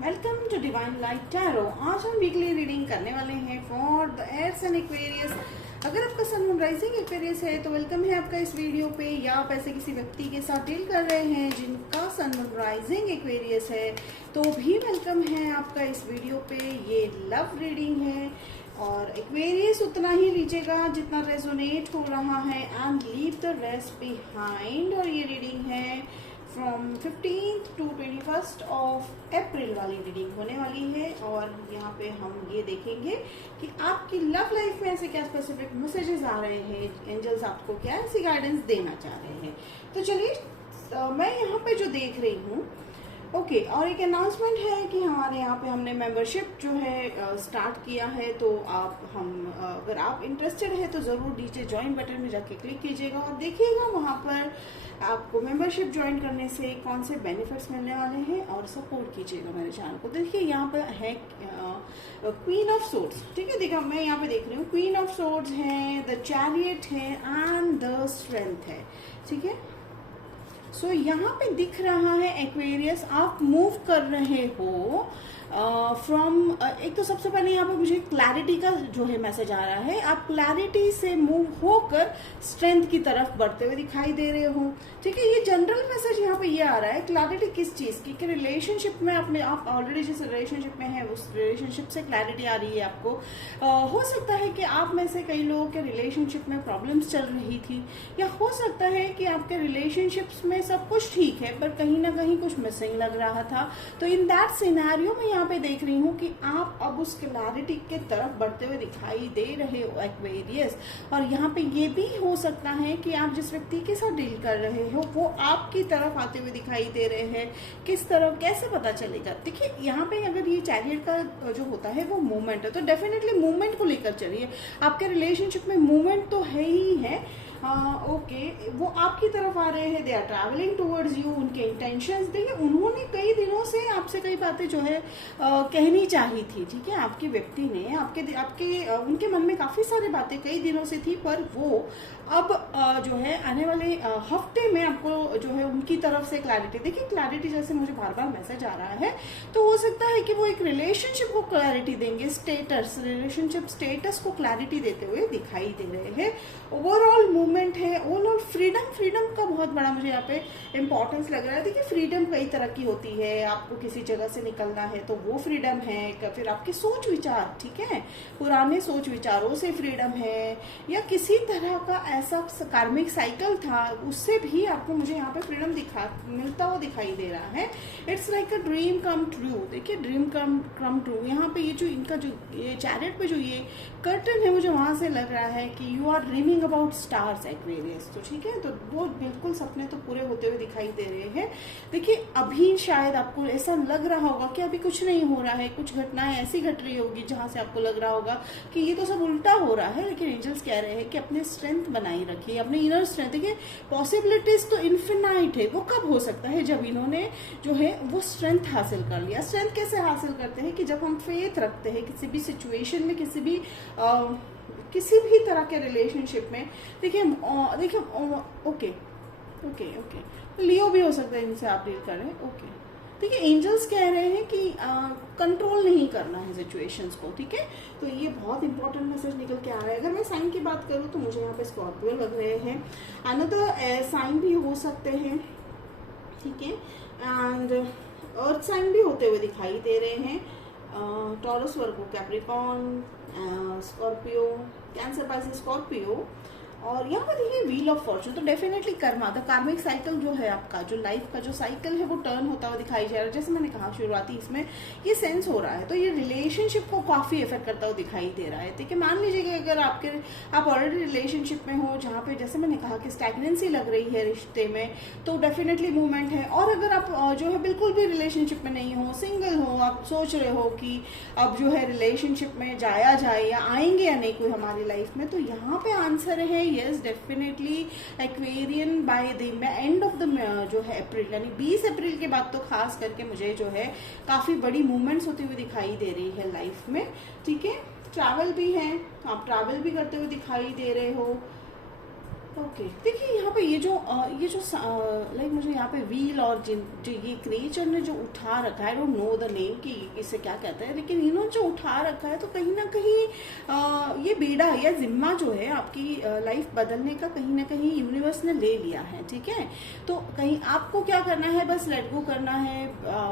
Welcome to divine light tarot. आज हम weekly reading करने वाले हैं for the airs and Aquarius. अगर आपका सन मून राइजिंग एक्वेरियस है तो वेलकम है आपका इस वीडियो पे, या आप ऐसे किसी व्यक्ति के साथ डील कर रहे हैं जिनका सन मून राइजिंग एक्वेरियस है तो भी वेलकम है आपका इस वीडियो पे। ये लव रीडिंग है और एक्वेरियस उतना ही लीजिएगा जितना रेजोनेट हो रहा है and leave the rest behind. और ये रीडिंग है from 15th to 21st of April वाली रीडिंग होने वाली है। और यहाँ पे हम ये देखेंगे कि आपकी लव लाइफ में ऐसे क्या स्पेसिफिक मैसेजेस आ रहे हैं, एंजल्स आपको क्या ऐसी गाइडेंस देना चाह रहे हैं। तो चलिए मैं यहाँ पे जो देख रही हूँ ओके और एक अनाउंसमेंट है कि हमारे यहाँ पे हमने मेंबरशिप जो है स्टार्ट किया है। तो अगर आप इंटरेस्टेड है तो ज़रूर नीचे ज्वाइन बटन में जाके क्लिक कीजिएगा और देखिएगा वहाँ पर आपको मेंबरशिप ज्वाइन करने से कौन से बेनिफिट्स मिलने वाले हैं और सपोर्ट कीजिएगा मेरे चैनल को। देखिए यहाँ पर है क्वीन ऑफ सोर्ड्स, ठीक है। देखिए मैं यहाँ पे देख रही हूँ क्वीन ऑफ सोर्ड्स है, द चैरियट है एंड द स्ट्रेंथ है, ठीक है। सो यहाँ पे दिख रहा है एक्वेरियस आप मूव कर रहे हो फ्रॉम एक तो सबसे पहले यहाँ पे मुझे क्लैरिटी का जो है मैसेज आ रहा है। आप क्लैरिटी से मूव होकर स्ट्रेंथ की तरफ बढ़ते हुए दिखाई दे रहे हो, ठीक है। ये जनरल मैसेज यहाँ पे ये आ रहा है। क्लैरिटी किस चीज की, कि रिलेशनशिप में आप ऑलरेडी जिस रिलेशनशिप में है उस रिलेशनशिप से क्लैरिटी आ रही है आपको। हो सकता है कि आप में से कई लोगों के रिलेशनशिप में प्रॉब्लम्स चल रही थी, या हो सकता है कि आपके रिलेशनशिप्स में सब कुछ ठीक है पर कहीं ना कहीं कुछ मिसिंग लग रहा था। तो इन दैट सिनेरियो में यहाँ पे देख रही हूँ कि आप अब उस क्लैरिटी के तरफ बढ़ते हुए दिखाई दे रहे हो एक्वेरियस। और यहाँ पे ये भी हो सकता है कि आप जिस व्यक्ति के साथ डील कर रहे हो वो आपकी तरफ आते हुए दिखाई दे रहे हैं। किस तरफ कैसे पता चलेगा, देखिए यहाँ पे अगर ये चैरियट का जो होता है वो मूवमेंट है तो डेफिनेटली मूवमेंट को लेकर चलिए। आपके रिलेशनशिप में मूवमेंट तो है ही है। ओके वो आपकी तरफ आ रहे हैं, they are travelling towards you. उनके इंटेंशंस देखिए, उन्होंने कई दिनों से आपसे कई बातें जो है कहनी चाहिए थी, ठीक है। आपके व्यक्ति ने आपके उनके मन में काफी सारी बातें कई दिनों से थी, पर वो अब जो है आने वाले हफ्ते में आपको जो है उनकी तरफ से क्लैरिटी, देखिए क्लैरिटी जैसे मुझे बार बार मैसेज आ रहा है तो हो सकता है कि वो एक रिलेशनशिप को क्लैरिटी देंगे, रिलेशनशिप स्टेटस को क्लैरिटी देते हुए दिखाई दे रहे हैं। ओवरऑल मूवमेंट है, ओवरऑल फ्रीडम का बहुत बड़ा मुझे यहाँ पे इंपॉर्टेंस लग रहा है। देखिए फ्रीडम कई तरह की होती है, आपको किसी जगह से निकलना है तो वो फ्रीडम है, फिर आपके सोच विचार, ठीक है, पुराने सोच विचारों से फ्रीडम है, या किसी तरह का ऐसा कार्मिक साइकिल था उससे भी आपको मुझे यहाँ पे फ्रीडम मिलता हुआ दिखाई दे रहा है। It's like a dream come true. देखिए ड्रीम कम ट्रू, यहाँ पे ये जो इनका जो ये चैरियट पे जो ये कर्टन है मुझे वहां से लग रहा है कि you are dreaming about stars Aquarius. तो ठीक है, तो वो बिल्कुल सपने तो पूरे होते हुए दिखाई दे रहे हैं। देखिए अभी शायद आपको ऐसा लग रहा होगा कि अभी कुछ नहीं हो रहा है, कुछ घटनाएं ऐसी घट रही होगी जहां से आपको लग रहा होगा कि ये तो सब उल्टा हो रहा है, लेकिन एंजल्स कह रहे हैं कि अपने स्ट्रेंथ बनाई रखिए, अपने इनर स्ट्रेंथ। देखिए पॉसिबिलिटीज तो इन्फिनाइट है। वो कब हो सकता है, जब इन्होंने जो है वो स्ट्रेंथ हासिल कर लिया। स्ट्रेंथ कैसे हासिल करते हैं, कि जब हम फेथ रखते हैं किसी भी सिचुएशन में, किसी भी तरह के रिलेशनशिप में। देखिए ओके लियो भी हो सकता है इनसे आप डील करें। ओके ठीक है, एंजल्स कह रहे हैं कि कंट्रोल नहीं करना है सिचुएशंस को, ठीक है। तो ये बहुत इंपॉर्टेंट मैसेज निकल के आ रहा है। अगर मैं साइन की बात करूँ तो मुझे यहाँ पे स्कॉर्पियो लग रहे हैं, अनदर साइन भी हो सकते हैं, ठीक है, एंड अर्थ साइन भी होते हुए दिखाई दे रहे हैं। Taurus, Virgo, Capricorn, Scorpio, Cancer, Pisces, Scorpio. और यहाँ पर देखिए व्हील ऑफ फॉर्चून, तो definitely karma, the karmic cycle जो है आपका, जो लाइफ का जो साइकिल है वो टर्न होता हुआ दिखाई जा रहा है। जैसे मैंने कहा शुरुआती इसमें ये सेंस हो रहा है, तो ये रिलेशनशिप को काफी इफेक्ट करता हुआ दिखाई दे रहा है। ठीक है, मान लीजिए कि अगर आप ऑलरेडी रिलेशनशिप में हो जहाँ पे जैसे मैंने कहा कि स्टैग्नेंसी लग रही है रिश्ते में, तो डेफिनेटली मूवमेंट है। और अगर आप जो है बिल्कुल भी रिलेशनशिप में नहीं हो, सिंगल हो, आप सोच रहे हो कि अब जो है रिलेशनशिप में जाया जाए या आएंगे या नहीं कोई हमारी लाइफ में, तो यहाँ पे आंसर है yes, definitely Aquarian by the end of the जो है अप्रैल, यानी 20 अप्रैल के बाद तो खास करके मुझे जो है काफी बड़ी मूवमेंट्स होती हुई दिखाई दे रही है लाइफ में। ठीक है, ट्रैवल भी है, आप ट्रैवल भी करते हुए दिखाई दे रहे हो। ओके देखिए यहाँ पे ये जो लाइक मुझे यहाँ पे व्हील और जो ये क्रिएचर ने जो उठा रखा है, I don't know the name कि इसे क्या कहते हैं, लेकिन इन्होंने जो उठा रखा है तो कहीं ना कहीं ये बेड़ा या जिम्मा जो है आपकी लाइफ बदलने का कहीं ना कहीं यूनिवर्स ने ले लिया है। ठीक है, तो कहीं आपको क्या करना है, बस लेट गो करना है,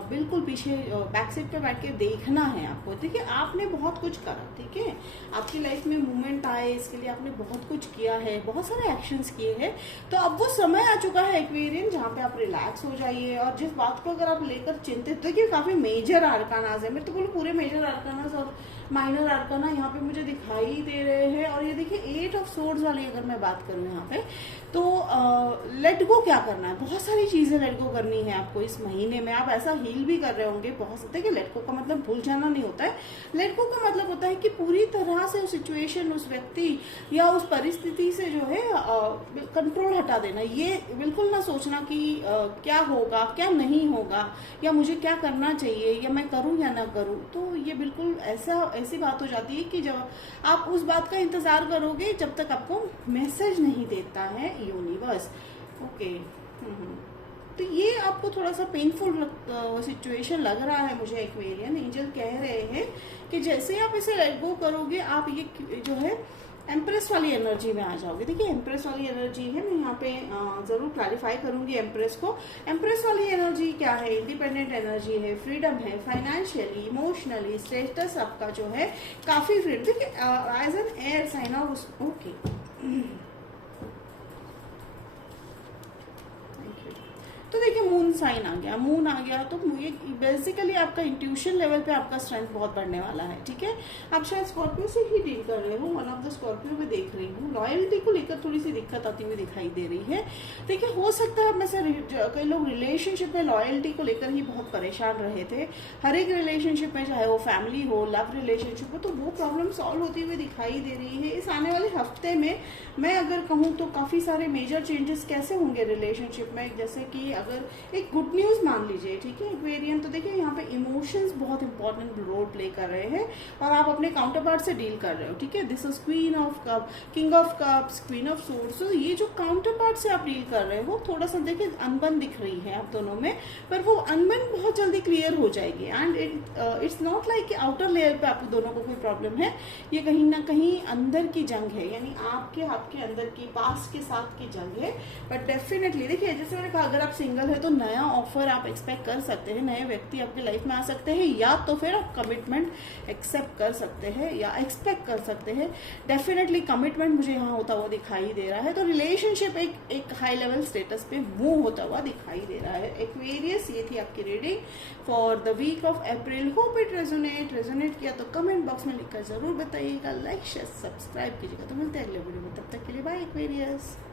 बिल्कुल पीछे बैक सीट पे बैठ के देखना है आपको। देखिए आपने बहुत कुछ करा, ठीक है, आपकी लाइफ में मूवमेंट आए, इसके लिए आपने बहुत कुछ किया है, बहुत सारे एक्शंस किए हैं। तो अब वो समय आ चुका है एक्वेरियन जहाँ पे आप रिलैक्स हो जाइए, और जिस बात को अगर आप लेकर चिंतित, देखिए काफी मेजर आर्कानाज है, मैं तो बोलूँ पूरे मेजर आर्कानाज और माइनर आर्काना यहाँ पे मुझे दिखाई दे रहे हैं। और ये देखिए 8 ऑफ सोर्ड्स वाली अगर मैं बात करूँ यहाँ पे, तो लेट गो क्या करना है, बहुत सारी चीजें लेट गो करनी है आपको इस महीने में। आप ऐसा हील भी कर रहे होंगे बहुत सकते कि लेट गो का मतलब भूल जाना नहीं होता है। लेट गो का मतलब होता है कि पूरी तरह से उस सिचुएशन, उस व्यक्ति या उस परिस्थिति से जो है कंट्रोल हटा देना। ये बिल्कुल ना सोचना कि क्या होगा क्या नहीं होगा, या मुझे क्या करना चाहिए, या मैं करूं या ना करूं। तो ये बिल्कुल ऐसी बात हो जाती है कि जब आप उस बात का इंतजार करोगे जब तक आपको मैसेज नहीं देता है यूनिवर्स। ओके तो ये आपको थोड़ा सा पेनफुल सिचुएशन लग रहा है मुझे। एक्वेरियन एंजल कह रहे हैं कि जैसे आप इसे लेट गो करोगे, आप ये जो है एम्प्रेस वाली एनर्जी में आ जाओगे। देखिए एम्प्रेस वाली एनर्जी है, मैं यहाँ पे जरूर क्लैरिफाई करूंगी एम्प्रेस को। एम्प्रेस वाली एनर्जी क्या है, इंडिपेंडेंट एनर्जी है, फ्रीडम है, फाइनेंशियली, इमोशनली, स्टेटस आपका जो है काफी फ्रीडम। देखिए as an air sign of, okay तो देखिए मून साइन आ गया, मून आ गया, तो ये बेसिकली आपका इंट्यूशन लेवल पे आपका स्ट्रेंथ बहुत बढ़ने वाला है। ठीक है, आप शायद स्कॉर्पियो से ही डील कर रहे हो, वन ऑफ द स्कॉर्पियो में देख रही हूँ। लॉयल्टी को लेकर थोड़ी सी दिक्कत आती हुई दिखाई दे रही है। देखिए हो सकता है आप में से कई लोग रिलेशनशिप में लॉयल्टी को लेकर ही बहुत परेशान रहे थे। हर एक रिलेशनशिप में, चाहे वो फैमिली हो, लव रिलेशनशिप हो, तो वो प्रॉब्लम सॉल्व होती हुई दिखाई दे रही है। इस आने वाले हफ्ते में मैं अगर कहूँ तो काफी सारे मेजर चेंजेस कैसे होंगे रिलेशनशिप में, जैसे कि अगर एक गुड न्यूज मान लीजिए, ठीक है एक्वेरियन, तो देखिए यहाँ पे इमोशंस बहुत इंपॉर्टेंट रोल प्ले कर रहे हैं और आप अपने काउंटर पार्ट से डील कर रहे हो। ठीक है, this is queen of cup, king of cups, queen of swords. तो ये जो काउंटर पार्ट से आप डील कर रहे हो, थोड़ा सा देखिए अनबन दिख रही है आप दोनों में, पर वो अनबन बहुत जल्दी क्लियर हो जाएगी। And it's not like outer layer पे आप दोनों को कोई प्रॉब्लम है, ये कहीं ना कहीं अंदर की जंग है, यानी आपके अंदर की पास्ट के साथ की जंग है। बट डेफिनेटली देखिए, जैसे मैंने कहा, अगर आप सिंगल है तो नया ऑफर आप एक्सपेक्ट कर सकते हैं, नए व्यक्ति आपकी लाइफ में आ सकते हैं, या तो फिर आप कमिटमेंट एक्सेप्ट कर सकते हैं या एक्सपेक्ट कर सकते हैं। डेफिनेटली कमिटमेंट मुझे यहाँ होता हुआ दिखाई दे रहा है। तो रिलेशनशिप एक हाई लेवल स्टेटस पे मूव होता हुआ दिखाई दे रहा है। एक्वेरियस, ये थी आपकी reading for the week of April. Hope it resonate किया तो कमेंट बॉक्स में लिखकर जरूर बताइएगा, लाइक शेयर सब्सक्राइब कीजिएगा। तो मिलते हैं अगले वीडियो में, तब तक के लिए बाय एक्वेरियस।